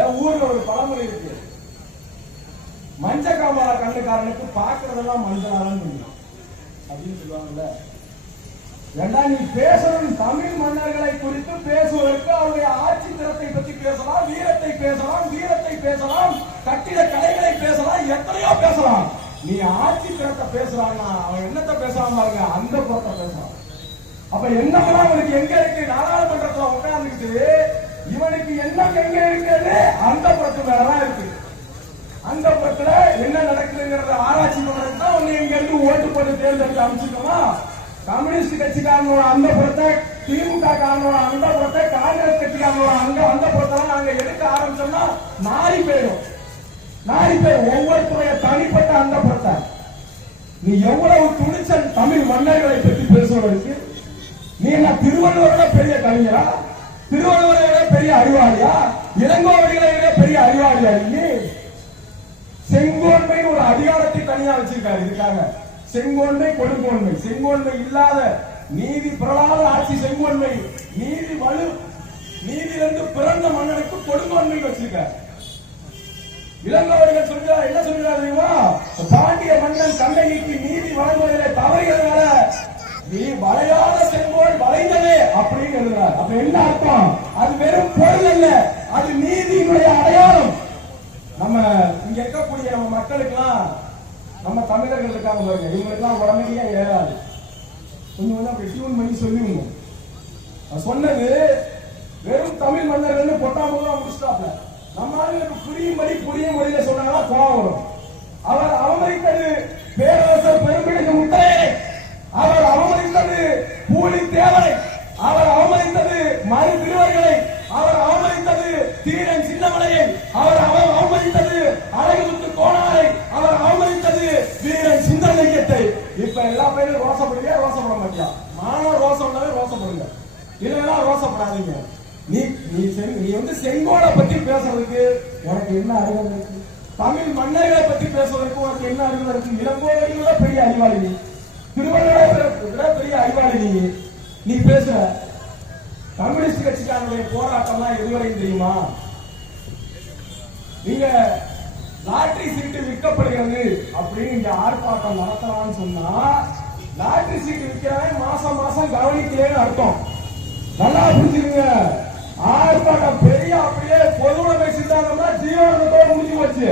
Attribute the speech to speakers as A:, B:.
A: ஏன் ஊர்ல ஒரு பழமொழி இருக்கு. மஞ்ச காமால கண்ணுக்காரனுக்கு பாக்குறதெல்லாம் மஞ்சளாலும் அப்படின்னு சொல்லுவாங்கல்ல. ஏன்னா நீ பேசணும் தமிழ் மன்னர்களை குறித்து பேசுவதற்கு அவருடைய ஆட்சி திறத்தை பற்றி பேசலாம் வீரத்தை பேசலாம் வீரத்தை பேசலாம் கட்டிட கலைகளை பேசலாம் எத்தனையோ பேசலாம். நீ ஆட்சி திறத்தை பேசுறான்னா அவன் என்னத்தை பேசலாம் பாருங்க அந்த புறத்தை பேசலாம் அப்ப எண்ணமெல்லாம் அவனுக்கு எங்க இருக்கு? நாடாளுமன்றத்துல உட்கார்ந்துக்கிட்டு இவனுக்கு எண்ணம் எங்க இருக்கிறது? அந்த பத்து மேலதான் இருக்கு. அந்த பத்துல என்ன நடக்குதுங்கிறத ஆராய்ச்சி பண்றதுக்கு ஒண்ணு இங்க இருந்து ஓட்டு போட்டு தேர்ந்தெடுத்து அமைச்சுக்கோமா கம்யூனிஸ்ட் கட்சிக்காரனோட அந்த புறத்தை திமுக காரனோட அந்த புறத்தை காங்கிரஸ் கட்சிக்காரனோட அங்க அந்த புறத்தை நாங்க எடுக்க ஆரம்பிச்சோம்னா மாறி போயிடும். மாறி போய் ஒவ்வொருத்தருடைய தனிப்பட்ட அந்த புறத்தை நீ எவ்வளவு துணிச்சல் தமிழ் மன்னர்களை பற்றி பேசுவதற்கு நீ என்ன திருவள்ளுவரோட பெரிய கவிஞரா? திருவள்ளுவர் அறிவாளியா? இளங்கோவடிகளே பெரிய அறிவாளியா நீ? செங்கோன்மை ஒரு அதிகாரத்தை தனியா வச்சிருக்காரு இதுக்காக. செங்கோன்மை கொடுங்கோன்மை. செங்கோன்மை இல்லாத நீதி பிரலாத ஆட்சி செங்கோன்மை. நீதி வலு நீதியிலிருந்து பிறந்த மன்னனுக்கு கொடுங்கோன்மை வச்சிருக்காரு. இளங்கோவடிகள் சொல்கிறார் என்ன சொல்கிறார் தெரியுமா? பாண்டிய மன்னன் கண்ணகிக்கு நீதி வழங்குவதிலே தவறியதுனால நீ வளையாத செங்கோல் அப்படின்னு எழுதுறார் அப்ப என்ன அர்த்தம்? அது வெறும் பொருள் அல்ல. அது நீதியினுடைய அடையாளம். நம்ம இங்க இருக்கக்கூடிய நம்ம மக்களுக்கெல்லாம் நம்ம தமிழர்கள் இருக்காங்க பாருங்க. இவங்களுக்கெல்லாம் உடனடியா ஏறாது. கொஞ்சம் வந்து அப்படி டியூன் பண்ணி சொல்லுவீங்க சொன்னது வெறும் தமிழ் மன்னர்கள் பொட்டாமலாம் முடிச்சிட்டாப்ல. நம்ம ஆளுங்களுக்கு புரியும்படி புரிய மொழியில சொன்னாங்கன்னா கோவம் வரும். அவர் அவமதித்தது பேரரசர் பெரும்பிடிக்கு முட்டை. அவர் அவமதித்தது கூலி தேவை மறு திருவர்களை அவர் அவமதித்தது தீரன் சின்னமலையை அவர் அவர் அவமதித்தது அழகுமுத்து கோணாரை அவர் அவமதித்தது வீரன் சிந்தனைக்கத்தை இப்ப எல்லா பேரும் ரோசப்படுங்க ரோசப்பட மாட்டியா? மாணவர் ரோசம்னாவே ரோசப்படுங்க இல்லைன்னா ரோசப்படாதீங்க. நீ நீ நீ வந்து செங்கோலை பத்தி பேசுறதுக்கு உனக்கு என்ன அறிவு இருக்கு? தமிழ் மன்னர்களை பத்தி பேசுவதற்கு உனக்கு என்ன அறிவு இருக்கு? இளங்கோவடி விட பெரிய அறிவாளி நீ. திருவள்ளுவரை விட பெரிய அறிவாளி நீ. நீ பேசுற கம்யூனிஸ்ட் கட்சிக்காரங்களுடைய போராட்டம்லாம் எதுவரையும் தெரியுமா? நீங்க லாட்டரி சீட்டு விற்கப்படுகிறது அப்படின்னு இங்க ஆர்ப்பாட்டம் நடத்தலாம்னு சொன்னா லாட்டரி சீட்டு விற்கிறவன் மாசம் மாசம் கவனிக்கலன்னு அர்த்தம். நல்லா புரிஞ்சுக்கங்க. ஆர்ப்பாட்டம் பெரிய அப்படியே பொது உடைமை சித்தாந்தம்னா ஜீவனத்தோட முடிஞ்சு போச்சு.